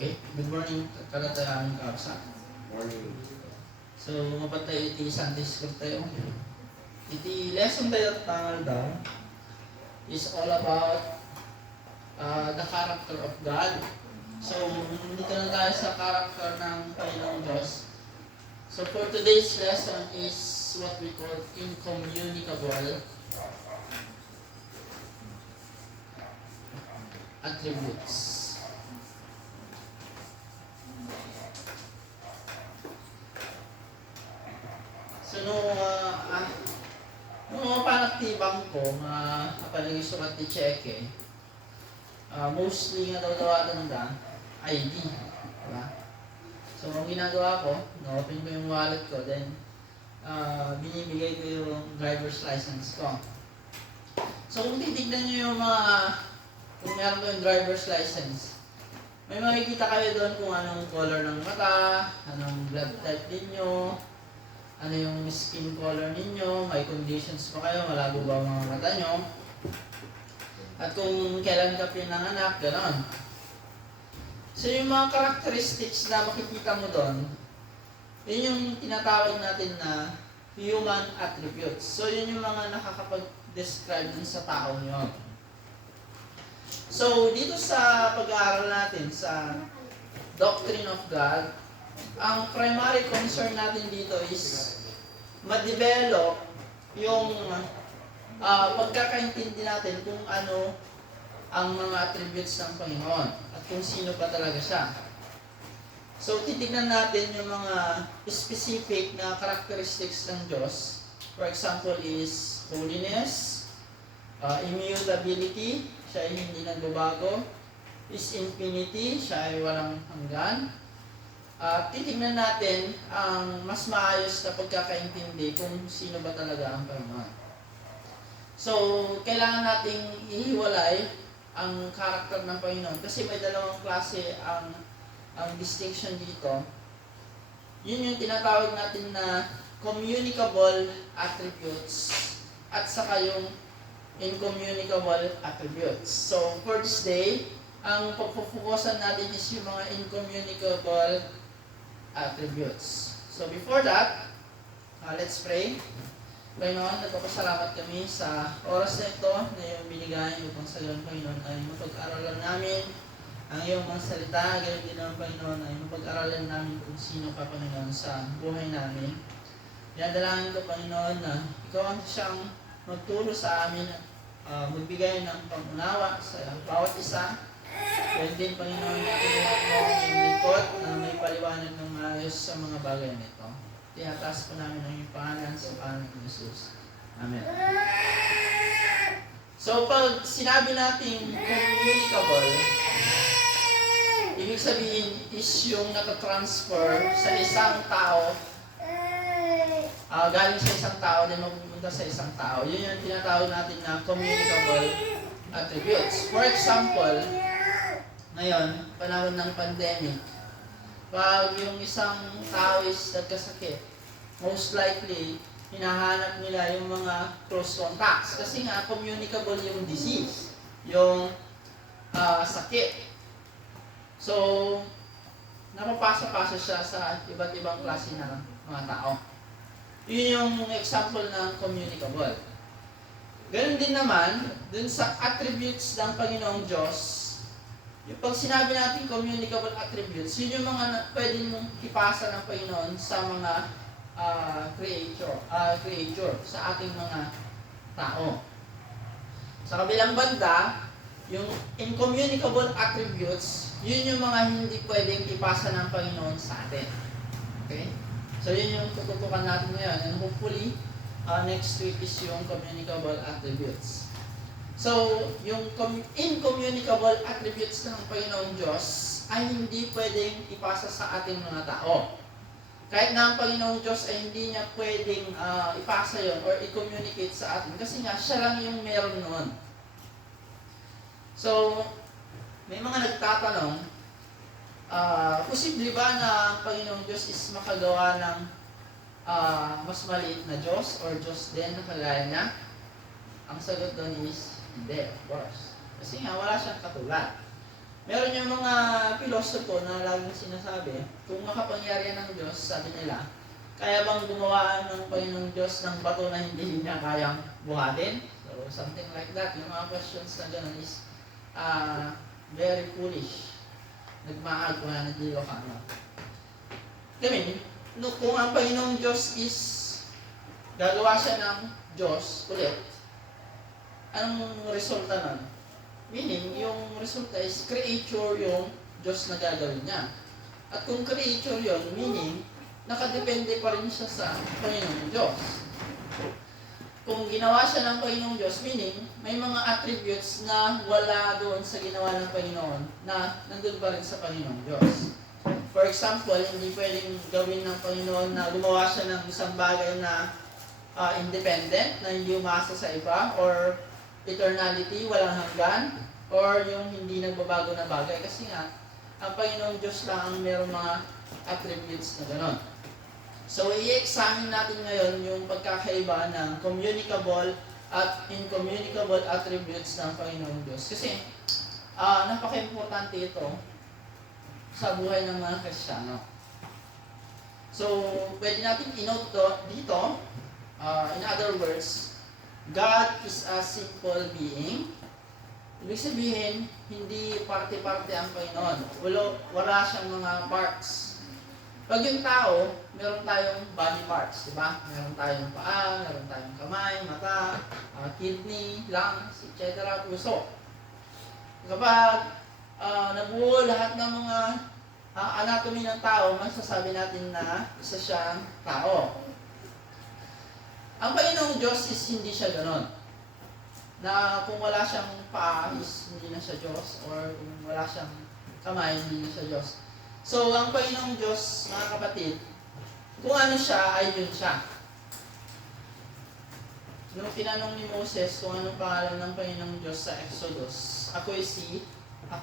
Okay, good morning kada tayo aming kaabsa. Morning. So, mapatay iti Sunday school tayo. Iti lesson tayo tangal daw is all about the character of God. So, dito na tayo sa character ng Panginoong Diyos. So, for today's lesson is what we call incommunicable attributes. So, nung panagtibang ko, kapag sumat ni Cheque, mostly nga daw tanda, ID. Diba? So, ang ginagawa ko, na-open ko yung wallet ko, then binibigay ko yung driver's license ko. So, kung titignan nyo yung kung meron ko yung driver's license, may makikita kayo doon kung anong color ng mata, anong blood type ninyo, ano yung skin color ninyo, may conditions pa kayo, malabo ba ang mga mata nyo, at kung kailan ka pinanganak, gano'n. So yung mga characteristics na makikita mo doon, yun yung tinatawag natin na human attributes. So yun yung mga nakakapag-describe dun sa tao nyo. So dito sa pag-aaral natin sa Doctrine of God, ang primary concern natin dito is ma-develop yung pagkakaintindi natin kung ano ang mga attributes ng Panginoon at kung sino pa talaga siya. So, titignan natin yung mga specific na characteristics ng Diyos. For example is holiness, immutability, siya ay hindi nagbabago, is infinity, siya ay walang hanggan. Titignan natin ang mas maayos na pagkakaintindi kung sino ba talaga ang Panginoon. So, kailangan nating ihiwalay ang karakter ng Panginoon kasi may dalawang klase ang distinction dito. Yun yung tinatawag natin na communicable attributes at saka yung incommunicable attributes. So, for this day, ang pagpupukusan natin is yung mga incommunicable attributes. So before that, let's pray. Panginoon, nagpapasalamat kami sa oras na ito na iyong binigay upang sa gayon, Panginoon, ay mapag-aralan namin ang iyong mga salita. Gayon din naman, Panginoon, ay mapag-aralan namin kung sino ka, Panginoon, sa buhay namin. Dinadalangin ko, Panginoon, na ikaw ang siyang magturo sa amin at magbigay ng pangunawa sa bawat isa. Gayon din, Panginoon, natulungan mo ang lingkod na may paliwanag ng maayos sa mga bagay nito. Tinataas po namin ang iyong pangalan sa pangalan ng Jesus. Amen. So, pag sinabi natin communicable, ibig sabihin is yung nakatransfer sa isang tao, galing sa isang tao, then mapupunta sa isang tao. Yun yung tinatawag natin na communicable attributes. For example, ngayon, panahon ng pandemic, pag yung isang tao is nagkasakit, most likely, hinahanap nila yung mga close contacts. Kasi nga, communicable yung disease, yung sakit. So, napapasa-pasa siya sa iba't ibang klase ng mga tao. Yun yung example ng communicable. Ganun din naman, dun sa attributes ng Panginoong Diyos, yung pag sinabi natin communicable attributes, yun yung mga pwede mong ipasa ng Panginoon sa mga creature, sa ating mga tao. Sa kabilang banda, yung incommunicable attributes, yun yung mga hindi pwedeng ipasa ng Panginoon sa atin. Okay? So yun yung tututukan natin ngayon. And hopefully, next week is yung communicable attributes. So, yung incommunicable attributes ng Panginoong Diyos ay hindi pwedeng ipasa sa ating mga tao. Kahit na ang Panginoong Diyos ay hindi niya pwedeng ipasa yon or i-communicate sa atin kasi nga siya lang yung meron noon. So, may mga nagtatanong, posible ba na ang Panginoong Diyos is makagawa ng mas maliit na Diyos or Diyos din na kagaya niya? Ang sagot doon is, hindi, of course. Kasi nga, wala siyang katulad. Meron yung mga pilosopo na laging sinasabi, kung makapangyarihan ng Diyos, sabi nila, kaya bang gumawa ng Panginoong Diyos ng bato na hindi niya kayang buhatin? So, something like that. Yung mga questions na gano'n is very foolish. Nagmaag ko na ng Ilocano. I mean, kung ang Panginoong Diyos is gagawa siya ng Diyos ulit, anong resulta nun? Meaning, yung resulta is creature yung Diyos na gagawin niya. At kung creature yun, meaning, nakadepende pa rin siya sa Panginoong Diyos. Kung ginawa siya ng Panginoong Diyos, meaning, may mga attributes na wala doon sa ginawa ng Panginoon na nandun pa rin sa Panginoong Diyos. For example, hindi pwedeng gawin ng Panginoon na gumawa siya ng isang bagay na independent, na hindi umasa sa iba, or eternality, walang hanggan, or yung hindi nagbabago na bagay. Kasi nga, ang Panginoong Diyos lang ang mayroong mga attributes na gano'n. So, i-examine natin ngayon yung pagkakaiba ng communicable at incommunicable attributes ng Panginoong Diyos. Kasi, napaka-importante ito sa buhay ng mga Kristiyano. So, pwede natin i-note dito, in other words, God is a simple being. Ibig sabihin, hindi parte-parte ang Panginoon. Wala siyang mga parts. Pag yung tao, meron tayong body parts, di ba? Meron tayong paa, meron tayong kamay, mata, kidney, lungs, etc., puso. Kapag nabuo lahat ng mga anatomy ng tao, masasabi natin na isa siyang tao. Ang Panginoong Diyos is hindi siya ganon. Na kung wala siyang paa is hindi na siya Diyos, or kung wala siyang kamay, hindi na siya Diyos. So, ang Panginoong Diyos, mga kapatid, kung ano siya, ay yun siya. Nung tinanong ni Moses kung anong pangalan ng Panginoong Diyos sa Exodus, ako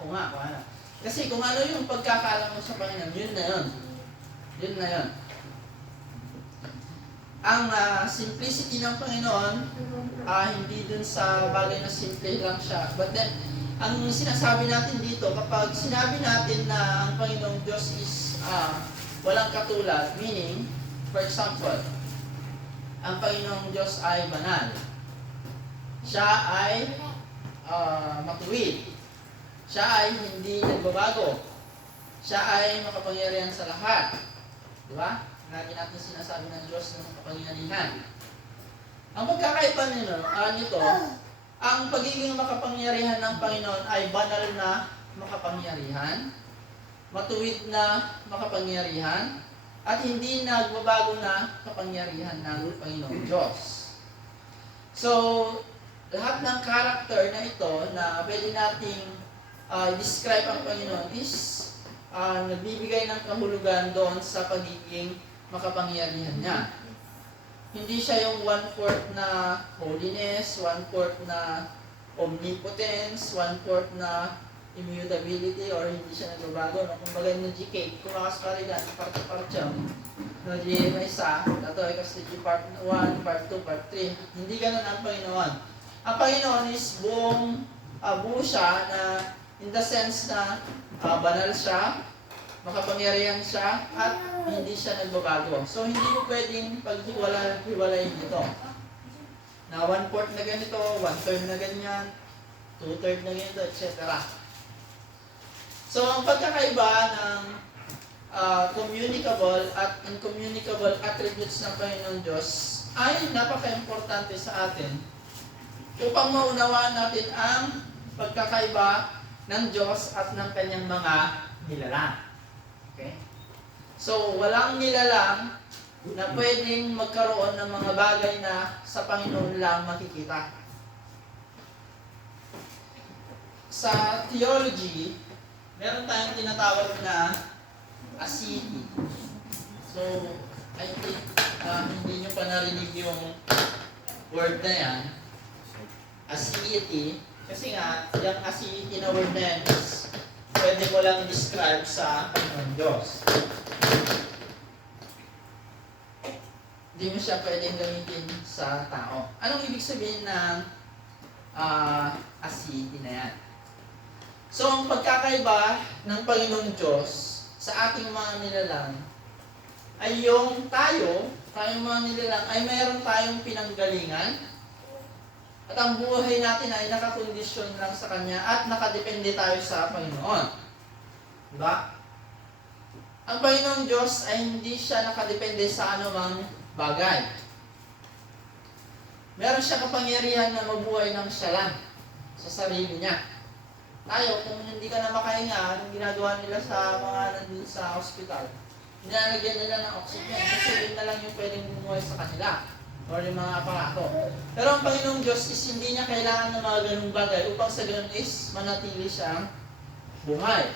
nga, kung ano. Kasi kung ano yung pagkakaalam mo sa Panginoon, yun na yun. Yun na yun. Ang simplicity ng Panginoon, hindi dun sa bagay na simple lang siya. But then, ang sinasabi natin dito, kapag sinabi natin na ang Panginoong Diyos is walang katulad, meaning, for example, ang Panginoong Diyos ay banal. Siya ay matuwid. Siya ay hindi nagbabago. Siya ay makapangyarihan sa lahat. Di ba? Lagi natin sinasabi ng Diyos ng makapangyarihan. Ang pagkakaiba nito, ang pagiging makapangyarihan ng Panginoon ay banal na makapangyarihan, matuwid na makapangyarihan, at hindi nagbabago na kapangyarihan ng Panginoong Diyos. So, lahat ng character na ito na pwede nating describe ang Panginoon is nagbibigay ng kahulugan doon sa pagiging makapangyarihan niya. Hindi siya yung 1/4 na holiness, 1/4 na omnipotence, 1/4 na immutability, or hindi siya nagbabago. No? Kung bagay ng GK, kung makasakaligan, part-part siya. No, may isa, ito ay kasi part 1, part 2, part 3. Hindi ganun ang Panginoon. Ang Panginoon is buo siya na in the sense na banal siya, makapangyarihan siya, at hindi siya nagbabago. So, hindi mo pwedeng paghiwalay dito. Na 1/4 na ganito, 1/3 na ganyan, 2/3 na ganito, etc. So, ang pagkakaiba ng communicable at incommunicable attributes ng Panginoon Diyos ay napaka-importante sa atin upang maunawaan natin ang pagkakaiba ng Diyos at ng kanyang mga nilalang. Okay? So, walang nilalang na pwedeng magkaroon ng mga bagay na sa Panginoon lang makikita. Sa theology, meron tayong tinatawag na aseity. So, I think hindi nyo pa narinig yung word na yan. Aseity. Kasi nga, yung aseity na word na yan is pwede mo lang describe sa Panginoon Diyos. Hindi mo siya pwedeng gamitin sa tao. Anong ibig sabihin ng aseity na yan? So, ang pagkakaiba ng Panginoong Diyos sa ating mga nilalang ay yung tayong mga nilalang ay mayroon tayong pinanggalingan at ang buhay natin ay nakakondisyon lang sa Kanya at nakadepende tayo sa Panginoon. Diba? Ang Panginoong Diyos ay hindi siya nakadepende sa anumang bagay. Meron siya kapangyarihan na mabuhay ng siya lang sa sarili niya. Tayo, kung hindi ka na makahinga, anong ginagawa nila sa mga nandun sa hospital? Nilalagyan nila ng oxygen kasi yun na lang yung pwedeng bumuhay sa kanila or yung mga aparato. Pero ang Panginoong Diyos is hindi niya kailangan ng mga ganung bagay upang sa ganun is manatili siyang buhay.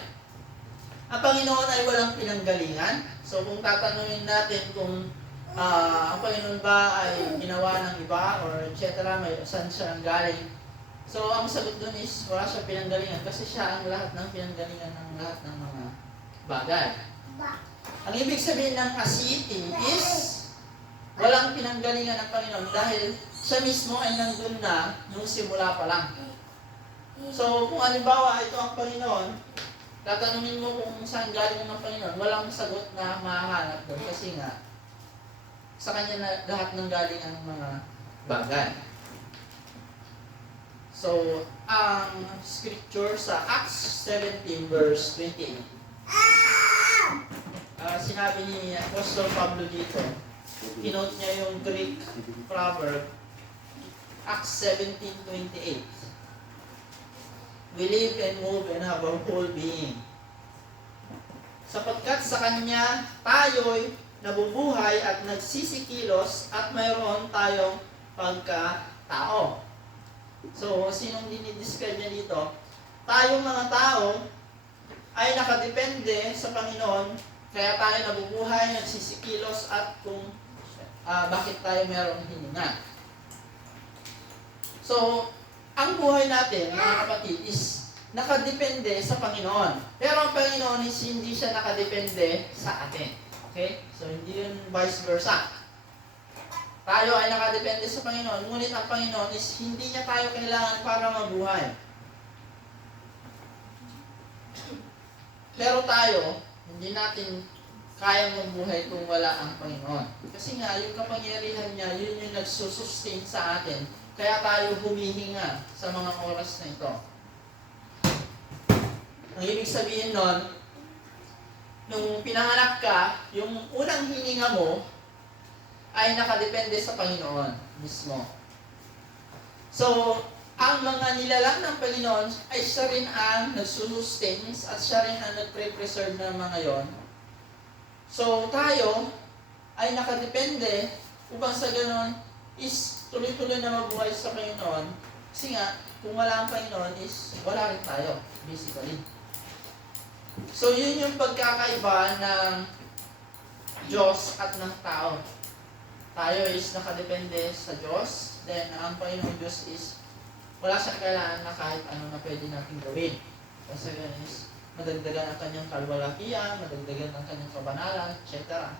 Ang Panginoon ay walang pinanggalingan. So kung tatanungin natin kung ang Panginoon ba ay ginawa ng iba or etc. may saan siya ang galing. So, ang sagot doon is wala siya pinanggalingan kasi siya ang lahat ng pinanggalingan ng lahat ng mga bagay. Ang ibig sabihin ng asiti is walang pinanggalingan ng Panginoon dahil siya mismo ay nandun na nung simula pa lang. So, kung halimbawa ito ang Panginoon, tatanungin mo kung saan galing ng Panginoon, walang sagot na mahahanap doon kasi nga sa Kanya na lahat ng galing ang mga bagay. So, ang scripture sa Acts 17 verse 28. Sinabi ni Apostol Pablo dito, kinote niya yung Greek proverb, Acts 17:28. We live and move and have our whole being. Sapagkat sa Kanya tayo'y nabubuhay at nagsisikilos at mayroon tayong pagkatao. So, sinong dinidescribe niya dito? Tayong mga tao ay nakadepende sa Panginoon, kaya tayo nabubuhay, nagsisikilos at kung bakit tayo mayroong hininga. So, ang buhay natin, mga kapatid, is nakadepende sa Panginoon. Pero ang Panginoon is hindi siya nakadepende sa atin. Okay? So, hindi yun vice versa. Tayo ay nakadepende sa Panginoon, ngunit ang Panginoon is hindi niya tayo kailangan para mabuhay. Pero tayo, hindi natin kaya mabuhay kung wala ang Panginoon. Kasi nga, yung kapangyarihan niya, yun yung nagsusustain sa atin. Kaya tayo humihinga sa mga oras na ito. Ang ibig sabihin nun, nung pinanganak ka, yung unang hininga mo, ay nakadepende sa Panginoon mismo. So, ang mga nilalang ng Panginoon ay siya rin ang nagsusustain at siya rin ang nagpre-preserve ng mga yon. So, tayo ay nakadepende upang sa ganon is tuloy-tuloy na mabuhay sa Panginoon. Kasi nga, kung wala ang Panginoon is wala rin tayo, basically. So, yun yung pagkakaiba ng Diyos at ng tao. Tayo is nakadepende sa Diyos, then ang Panginoong Diyos is wala siyang kailangan na kahit ano na pwede natin gawin. Kasi ganun is madagdagan ang kanyang kalwalakian, madagdagan ang kanyang kabanalan, etc.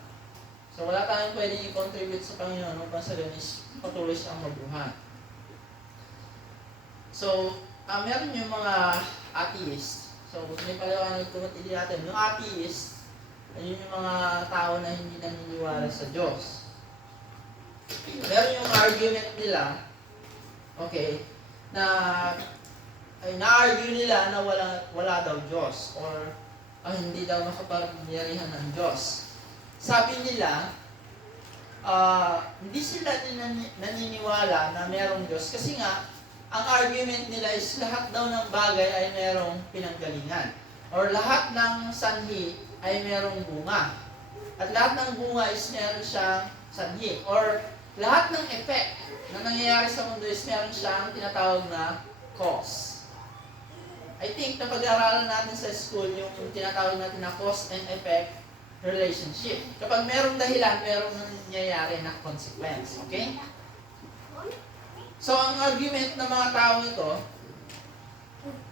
So wala tayong pwedeng i-contribute sa Panginoon upang sa ganun is patuloy siyang mabuhay. So, meron yung mga atheist. So, kung may paliwanag tumatili natin, yung atheist, ayun yung mga tao na hindi naniniwala sa Diyos. Meron yung argument nila, okay, na na-argue nila na wala daw Diyos or hindi daw makapangyarihan ng Diyos. Sabi nila, hindi sila naniniwala na merong Diyos kasi nga, ang argument nila is lahat daw ng bagay ay merong pinanggalingan or lahat ng sanhi ay merong bunga. At lahat ng bunga is meron siyang sanhi or lahat ng effect na nangyayari sa mundo is meron siyang tinatawag na cause. I think na pag-aaralan natin sa school yung tinatawag natin na cause and effect relationship. Kapag merong dahilan, merong nangyayari na consequence. Okay? So, ang argument ng mga tao ito,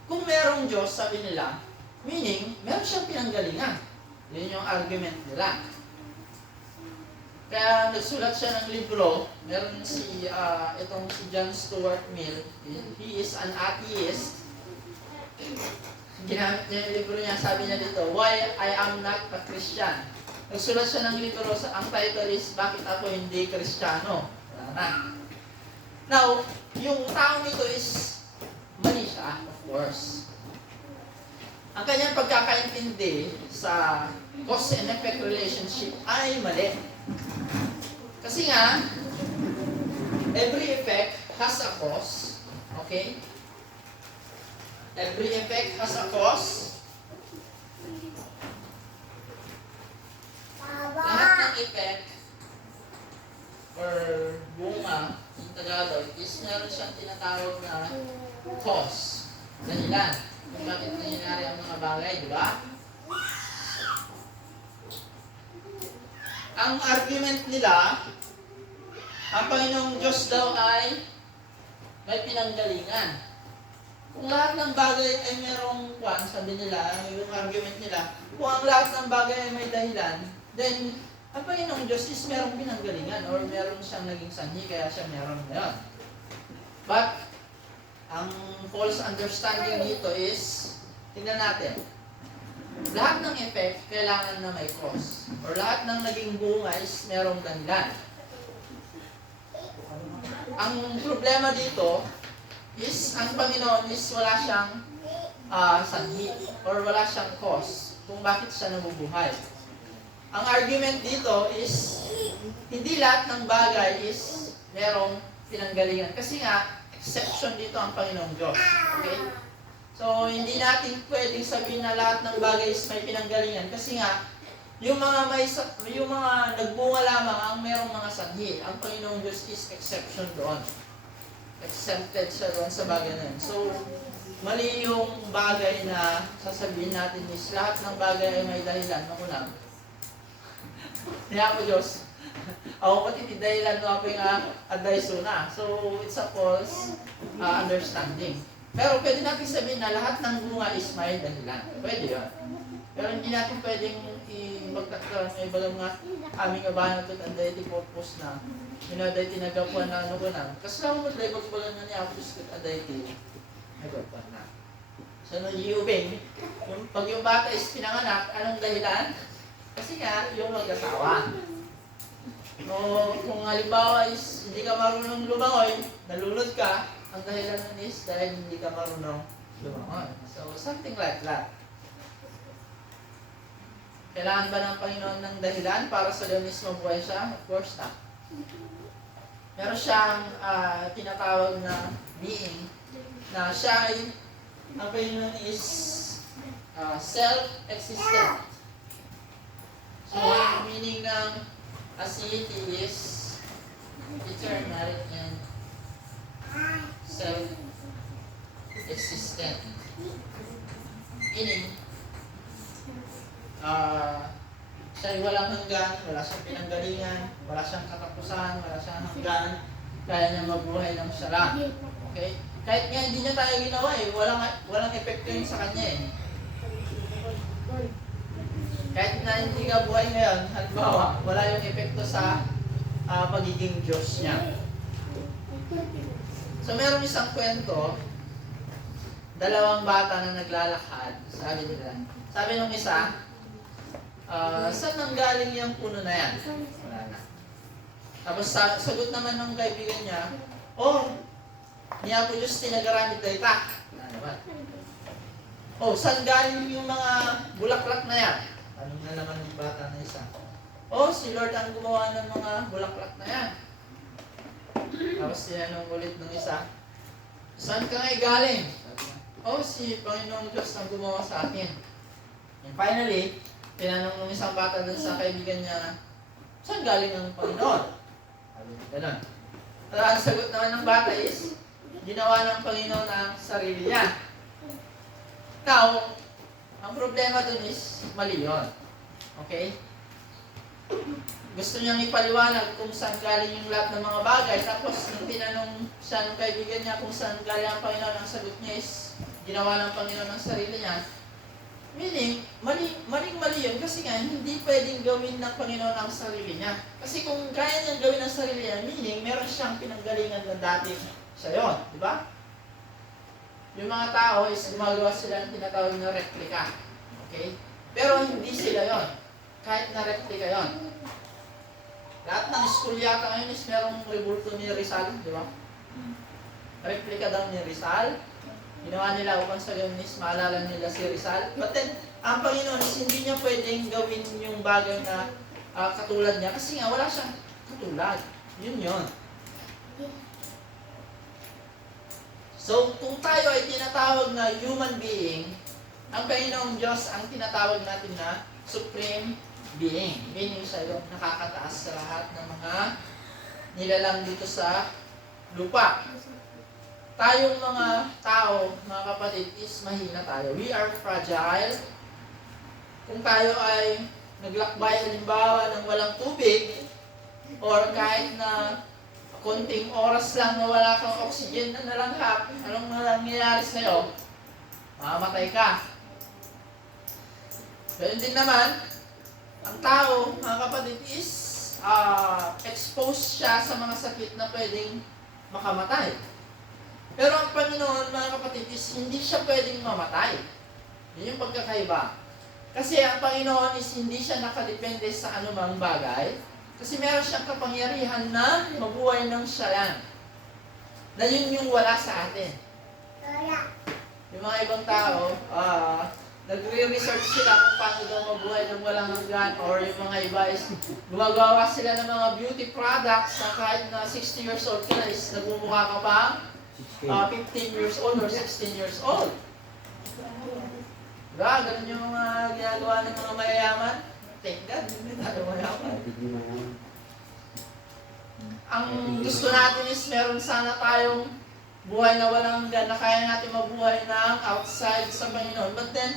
kung merong Diyos, sabi nila, meaning, meron siyang pinanggalingan. Yun yung argument nila. Kaya nagsulat siya ng libro, meron itong si John Stuart Mill, he is an atheist. Ginamit niya yung libro niya, sabi niya dito, Why I Am Not a Christian. Nagsulat siya ng libro, ang title is, Bakit Ako Hindi Kristiyano. Wala na. Now, yung taong ito is, mali siya, of course. Ang kanyang pagkakaintindi sa cause and effect relationship ay mali. Kasi nga, every effect has a cause. Okay? Every effect has a cause. Lahat ng effect or bunga ng Tagalog is meron siyang tinatawag na cause. Dahilan. Kung bakit nangyayari ang mga bagay, di ba? Ang argument nila, ang Panginoong Diyos daw ay may pinanggalingan. Kung lahat ng bagay ay merong kwan, sabi nila, yung argument nila, kung ang lahat ng bagay ay may dahilan, then ang Panginoong Diyos is merong pinanggalingan or meron siyang naging sanhi, kaya siya meron ngayon. But, ang false understanding dito is, tingnan natin, lahat ng effect kailangan na may cause. Or lahat ng naging bunga is merong dahilan. Ang problema dito is, ang Panginoon is wala siyang sanhi or wala siyang cause kung bakit siya nabubuhay. Ang argument dito is, hindi lahat ng bagay is merong pinanggalingan. Kasi nga, exception dito ang Panginoong Diyos. Okay? So, hindi natin pwedeng sabihin na lahat ng bagay is may pinanggalingan. Kasi nga, yung mga nagbunga lamang ang merong mga sanhi. Ang Panginoong Diyos is exception doon. Exempted siya doon sa bagay na yun. So, mali yung bagay na sasabihin natin is lahat ng bagay ay may dahilan. Naku na. Niya po Diyos. Ako pati dahilan mo ako yung advice na. So, it's a false understanding. Pero pwede natin sabihin na lahat ng bunga is may dahilan. Pwede yun. Pero hindi natin pwedeng magtaklan ng ibang mga aming abahan ito at dahil purpose na minaday tinagapuan na ano ko na. Kasi lang mo dahil magbagan na niya ako at dahil tinagapuan na. So, nung iubing, pag yung bata is pinanganak, anong dahilan? Kasi nga, yung mag-asawa. No, kung halimbawa is hindi ka marunong lumangoy, nalunod ka, ang dahilan nun is dahil hindi ka marunong lumangoy. So, something like that. Kailangan ba ng Panginoon ng dahilan para sa Leonis mabuhay siya? Of course not. Meron siyang tinatawag na being na siya ay, ang Panginoon is self-existent. So, meaning ng deity is eternal and self-existent. Meaning, siya ay walang hanggan, wala siyang pinanggalingan, wala siyang katapusan, wala siyang hanggan, kaya niya mabuhay ng siya lang. Okay? Kahit nga hindi niya tayo ginawa walang epekto yun sa kanya Kahit na hindi ka buhay ngayon, halimbawa, wala yung epekto sa pagiging Diyos niya. So, meron isang kwento, dalawang bata na naglalakad, sabi nila. Sabi nung isa, saan nanggaling yung puno na yan? Wala na. Tapos sagot naman ng kaibigan niya, niya po Diyos tinagaramit na ita. Wala naman. Saan galing yung mga bulaklak na yan? Tanong na naman yung bata na isa. Si Lord ang gumawa ng mga bulaklak na yan. Tapos tinanong ulit ng isa, saan ka nga galing? Sabi niya, si Panginoong Diyos ang gumawa sa akin. And finally, tinanong ng isang bata dun sa kaibigan niya, saan galing ang Panginoon? Sabi niya, ganun. Ang sagot naman ng bata is, ginawa ng Panginoon ang sarili niya. Now, ang problema dun is, mali yun. Okay? Gusto niyang ipaliwanag kung saan galing yung lahat ng mga bagay. Tapos, nung tinanong siya ng kaibigan niya kung saan galing ang Panginoon, ang sagot niya is, ginawa ng Panginoon ang sarili niya. Meaning, mali yun kasi nga, hindi pwedeng gawin ng Panginoon ang sarili niya. Kasi kung kaya niyang gawin ang sarili niya, meaning, meron siyang pinanggalingan na dati sa yon, di ba? Yung mga tao is gumagawa sila ng tinatawag na replika. Okay? Pero hindi sila yon. Kahit na replika yon. Lahat ng school yata ngayon is merong rebulto ni Rizal, di ba? Replika daw ni Rizal. Ginawa nila upang sa ganun is maalala nila si Rizal. But then, ang Panginoon is hindi niya pwedeng gawin yung bagay na katulad niya kasi nga wala siyang katulad. Yun yun. So, kung tayo ay tinatawag na human being, ang Panginoong Diyos ang tinatawag natin na supreme being. Meaning siya yung nakakataas sa lahat ng mga nilalang dito sa lupa. Tayong mga tao, mga kapatid, is mahina tayo. We are fragile. Kung tayo ay naglakbay halimbawa ng walang tubig, or kahit na konting oras lang na wala kang oxygen na nalanghap, anong nangyayari sa'yo? Mamamatay ka. Ganoon din naman, ang tao, mga kapatid, is exposed siya sa mga sakit na pwedeng makamatay. Pero ang Panginoon, mga kapatid, is hindi siya pwedeng mamatay. Yun yung pagkakaiba. Kasi ang Panginoon is hindi siya nakadepende sa anumang bagay. Kasi meron siyang kapangyarihan na mabuhay ng siya lang. Na yun yung wala sa atin. Yung mga ibang tao, nagre-research sila kung paano daw mabuhay ng walang hanggan, or yung mga iba is gumagawa sila ng mga beauty products na kahit na 60 years old ka na is nagmumukha ka pa 15 years old or 16 years old. Diba? Ganun yung mga ginagawa ng mga mayayaman. Thank God, hindi tayo mayaman. Ang gusto natin is meron sana tayong buhay na walang hanggan na kaya natin mabuhay ng outside sa Panginoon. But then,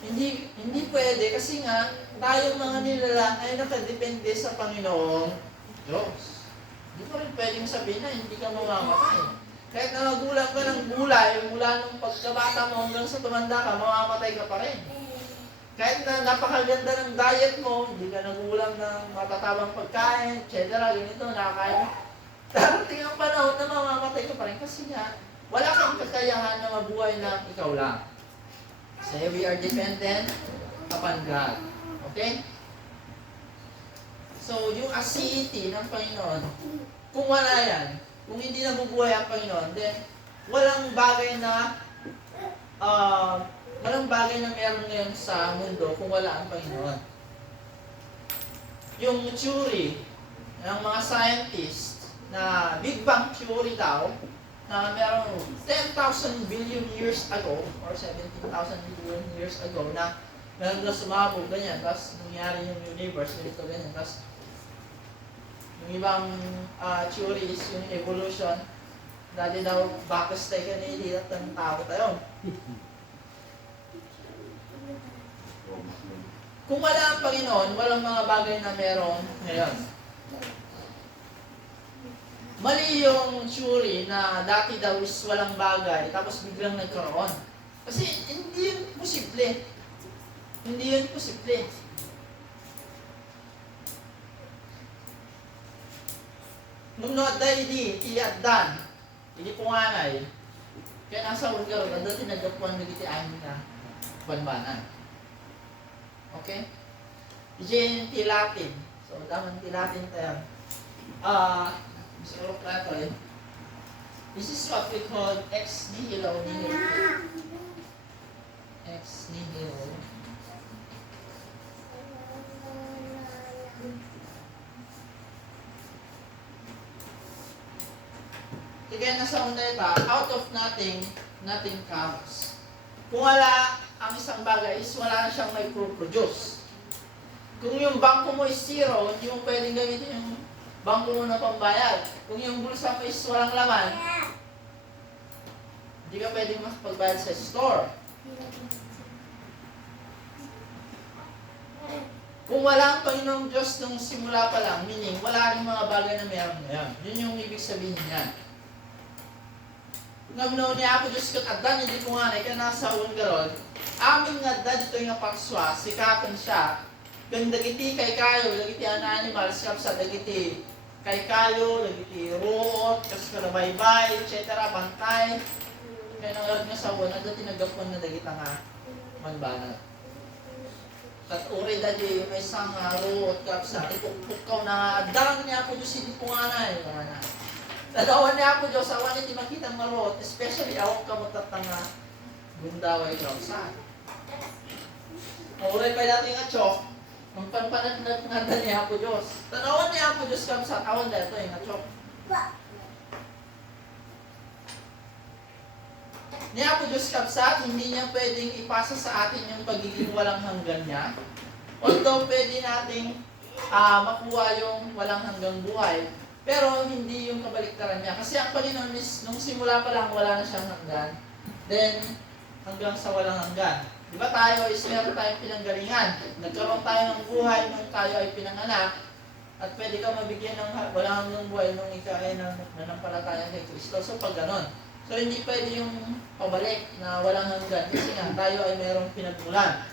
hindi pwede kasi nga tayong mga nilalang ay nakadepende sa Panginoong Diyos. Hindi mo rin pwedeng sabihin na hindi ka mamamatay. Kahit na magulang ka ng gulay, mula nung pagkabata mo hanggang sa tumanda ka, mamamatay ka pa rin. Kahit na napakaganda ng diet mo, hindi ka nagulang ng matatabang pagkain, etc. Ganito, nakakain. Darating ang panahon na mamamatay ka pa rin kasi nga, wala kang kakayahan na mabuhay na ikaw lang. So we are dependent upon God. Okay? So yung aseity ng Panginoon, kung wala yan, kung hindi nabubuhay ang Panginoon, then walang bagay na meron ngayon sa mundo kung wala ang Panginoon. Yung theory ng mga scientist na Big Bang theory daw, na meron 10,000 billion years ago or 17,000 billion years ago na meron daw sumabog, ganyan, tapos nangyari yung universe, ganito, ganyan, tapos yung ibang theory is yung evolution, dati daw bakas tayo kanili at ang tao tayo. Kung wala ang Panginoon, walang mga bagay na meron ngayon. Mali yung theory na dati daw is walang bagay, tapos biglang nagkaroon. Kasi hindi yun posible. Hindi yun posible. Nung naday di, tiyaddan, hindi punganay. Kaya nasa ulgaro, dati nagkapuan nagitiahin na banbanan. Okay? Diyan tilatin. So, daman tilatin tayo. Mr. Plato, this is what we call ex nihilo nihilo. Ex nihilo. Kaya nasa undeta, out of nothing, nothing comes. Kung wala ang isang bagay is wala na siyang may produce. Kung yung bangko mo is zero, hindi mo pwedeng gamitin yung bangko mo na pambayad. Kung yung bulsa mo is walang laman, hindi ka pwedeng makapagbayad sa store. Kung wala ang Panginoong Diyos nung simula pa lang, meaning wala rin mga bagay na meron ngayon. Yun yung ibig sabihin niya. Ngabno niya ako Diyos kat addan, hindi ko nga na, kaya nasa ulgarod, aming nga addan dito yung pakswa, sikatan siya, kung dagiti kay kayo, dagiti ana animals, kapsa dagiti kay kayo, dagiti ruot, kas kalabaybay, etc., bantay, Kaya nangarag nga sa awan, ada tinagapon na dagita nga manbanat. Kat uri da di may sangaro at kapsa, ipukpukaw na darang niya ako Diyos hindi po nga na eh. Tadawan niya ako Diyos, awan niya di makita marot, especially awak ka matatanga gundaway kapsa. Uri pa dati nga chok, ang panpanagdag nga niya ako Diyos. Tadawan niya ako Diyos kapsa, awan da ito nga chok. Niya po Diyos kapsat, hindi niya pwedeng ipasa sa atin yung pagiging walang hanggan niya. Although pwede nating makuha yung walang hanggang buhay, pero hindi yung kabaliktaran niya. Kasi ang Panginoon is, nung simula pa lang wala na siyang hanggan, then hanggang sa walang hanggan. Di ba tayo is meron tayong pinanggalingan. Nagkaroon tayo ng buhay nung tayo ay pinanganak, at pwede ka mabigyan ng walang hanggang buhay nung ikaw ay nanampalataya kay Kristo. So pag ganon. So, hindi pwede yung pabalik na walang hanggan kasi nga tayo ay mayroong pinagmulan.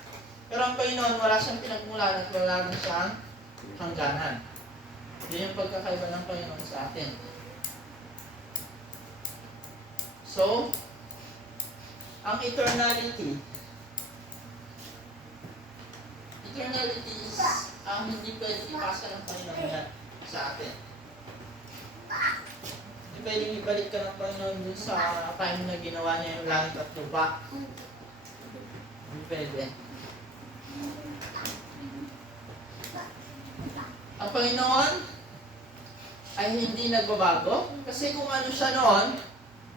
Pero ang Panginoon, wala siyang pinagmulan at wala rin siyang hangganan. Yun yung pagkakaiba ng Panginoon sa atin. So, ang eternality is ang hindi pwede ipasa ng Panginoon yan sa atin. Pwedeng ibalik ka ng Panginoon dun sa time na ginawa niya yung langit at lupa. Hindi pwede. Ang Panginoon ay hindi nagbabago. Kasi kung ano siya noon,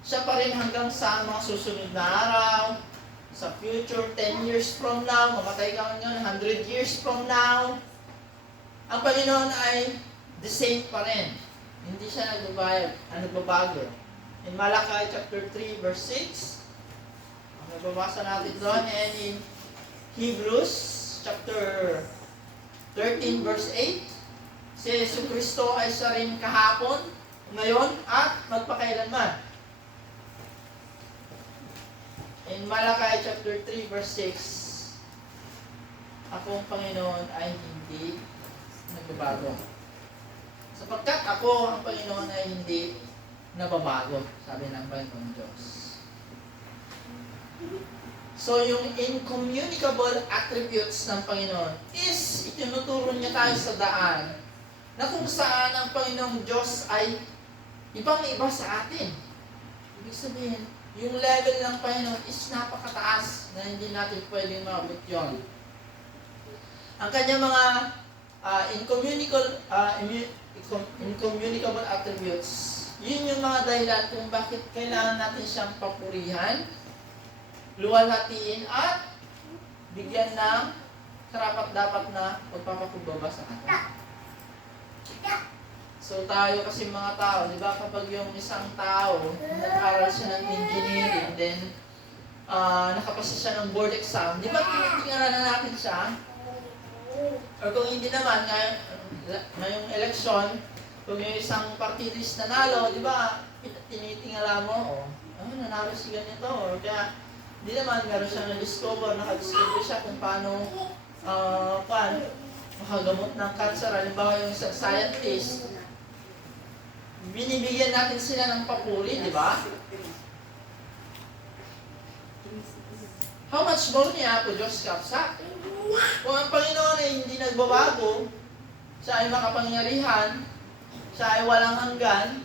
siya pa rin hanggang sa mga susunod na araw, sa future, 10 years from now, mamatay ka ngayon, 100 years from now. Ang Panginoon ay the same pa rin. Hindi siya nagbabago. In Malachi chapter 3 verse 6, ang nababasa natin doon, and in Hebrews chapter 13 verse 8, si Yesu Kristo ay siya rin kahapon, ngayon, at magpakailanman. In Malachi chapter 3 verse 6, akong Panginoon ay hindi nagbabago. Sapagkat ako, ang Panginoon ay hindi nababago, sabi ng Panginoon Diyos. So, yung incommunicable attributes ng Panginoon is, itinuturo niya tayo sa daan na kung saan ang Panginoong Diyos ay ibang-iba sa atin. Ibig sabihin, yung level ng Panginoon is napakataas na hindi natin pwedeng maabot yun. Ang kanyang mga incommunicable attributes, yun yung mga dahilan kung bakit kailangan natin siyang papurihan, luwalhatiin, at bigyan ng karapat-dapat na pagpapakumbaba sa kanya. So tayo kasi mga tao, di ba, kapag yung isang tao, nag-aral siya ng engineering, then nakapasa siya ng board exam, di ba tinitingnan na natin siya? Or kung hindi naman, ngayong eleksyon, kung yung isang party list nanalo, di ba, tinitingala mo, nanalo si ganito, or kaya, hindi naman, meron siya nakadiscover siya kung paano, makagamot ng cancer. Halimbawa yung isang scientist, binibigyan natin sila ng papuri, di ba? How much more niya ako, Diyos kapsa? Kung ang Panginoon ay hindi nagbabago, siya ay makapangyarihan, siya ay walang hanggan,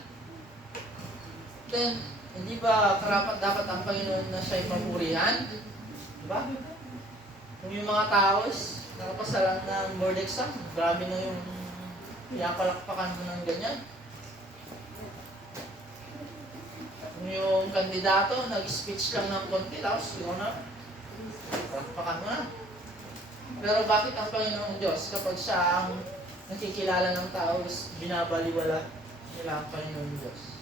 then, hindi ba karapat dapat ang Panginoon na siya ay papurihan? Diba? Kung yung mga tao is nakapasa lang ng board exam, grabe na yung pinapalakpakan mo ng ganyan. Kung yung kandidato, nag-speech lang ng konti, tapos yun na, palakpakan mo na. Pero bakit ang Panginoong Diyos, kapag siya ang nakikilala ng tao, binabaliwala nila ang Panginoong Diyos?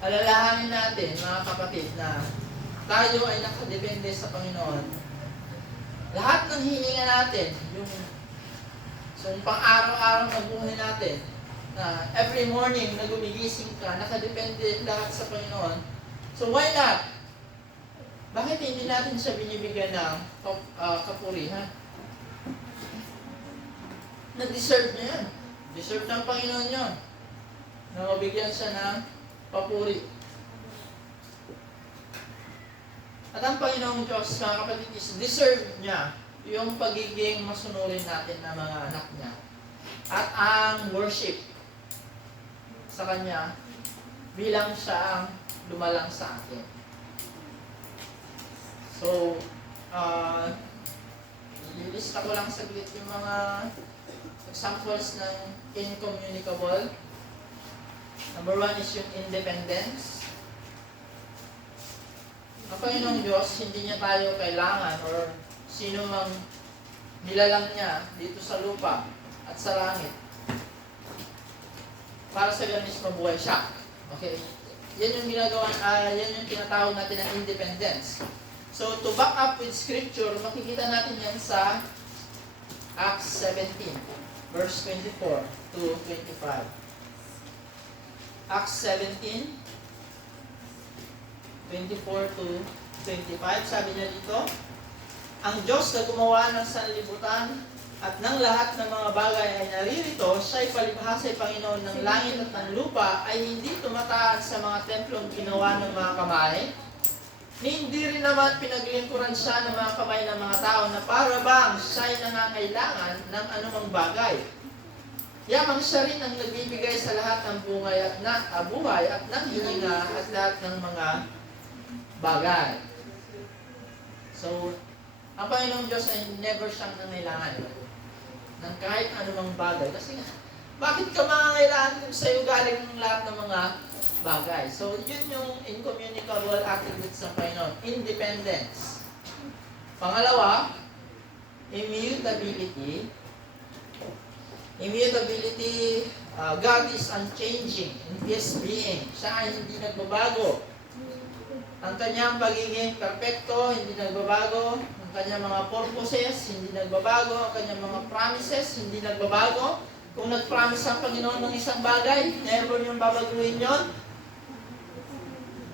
Alalahanin natin, mga kapatid, na tayo ay nakadepende sa Panginoon. Lahat ng hininga natin, yung pang-araw-araw na buhay natin, na every morning na gumigising ka, nakadepende lahat sa Panginoon. So why not? Bakit hindi natin siya binibigyan ng kapurihan? Na-deserve niya yan. Deserve ng Panginoon yun. Na mabigyan siya ng papuri. At ang Panginoong Diyos, mga kapatid, is deserve niya yung pagiging masunurin natin na mga anak niya. At ang worship sa Kanya bilang siya ang lumalang sa atin. So, ilista ko lang saglit yung mga examples ng incommunicable. Number 1 is yung independence. Ang Panginoong Diyos, hindi niya tayo kailangan or sino mang nilalang niya dito sa lupa at sa langit para sa ganis mabuhay siya. Okay? Yan yung ginagawa, yan yung tinatawag natin ng independence. So, to back up with scripture, makikita natin yan sa Acts 17, verse 24 to 25. Acts 17, 24 to 25, sabi niya dito, ang Diyos na gumawa ng sanlibutan at ng lahat ng mga bagay ay naririto, siya'y palibhasa'y Panginoon ng langit at ng lupa, ay hindi tumataan sa mga templong ginawa ng mga kamay, ni hindi rin naman pinaglingkuran siya ng mga kamay ng mga tao na para bang siya'y nangangailangan ng anumang bagay. Yamang siya rin ang nagbibigay sa lahat ng buhay at ng hininga at lahat ng mga bagay. So, ang Panginoong Diyos ay never siyang nangailangan ng kahit anumang bagay. Kasi nga, bakit ka mangangailangan kung sa'yo galing ng lahat ng mga bagay? So, yun yung incommunicable attributes ng Panginoon. Independence. Pangalawa, immutability. Immutability, God is unchanging in His being. Siya ay hindi nagbabago. Ang kanyang pagiging perfecto, hindi nagbabago. Ang kanyang mga purposes, hindi nagbabago. Ang kanyang mga promises, hindi nagbabago. Kung nag-promise ang Panginoon ng isang bagay, never niyong babaguhin yun.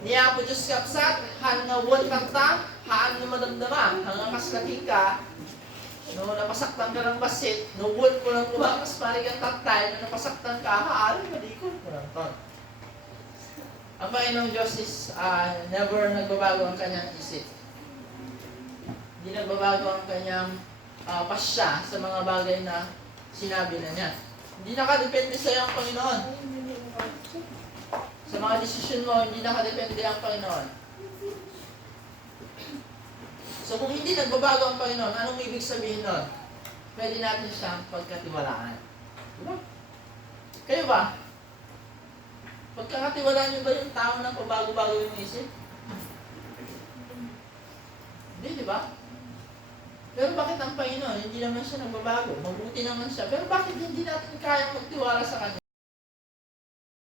Niya po Diyos kapsat, han nga won kanta, haan nga madamdama, hanggang kaslaki ka, no, napasaktan ka ng basit, no, won ko lang kumakas, pari kang taktay, no, napasaktan ka, haan, malikod ko lang ton. Ang Panginoong Diyos is never nagbabago ang kanyang isip. Hindi nagbabago ang kanyang pasya sa mga bagay na sinabi na niya. Hindi nakadepende sa iyo ang Panginoon. Sa mga desisyon mo, hindi nakadepende ang Panginoon. So kung hindi nagbabago ang Panginoon, anong ibig sabihin nun? Pwede natin siyang pagkatiwalaan. Diba? Kayo ba? Pagkakatiwalaan nyo ba yung tao na pabago-bago yung isip? Hindi, di ba? Pero bakit ang Panginoon, hindi naman siya nagbabago? Mabuti naman siya. Pero bakit hindi natin kayang magtiwala sa Kanya?